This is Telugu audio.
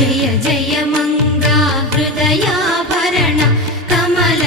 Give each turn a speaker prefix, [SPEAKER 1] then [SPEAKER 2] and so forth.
[SPEAKER 1] జయ జయ మంగ హృదయాభరణ కమల